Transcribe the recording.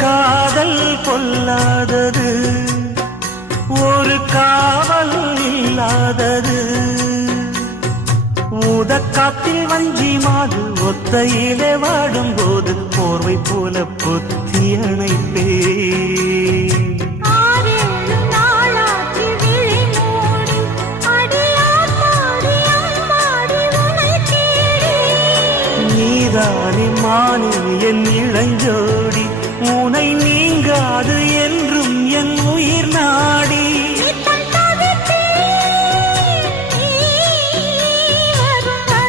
காதல் கொல்லாதது, ஒரு காவல் இல்லாதது. ஊதக்காத்தில் வஞ்சி மாது ஒத்தையிலே வாடும்போது போர்வை போல பொத்தி அணைப்பே. நீதானே மானே என் இளஞ்சோடி, உனை நீங்காது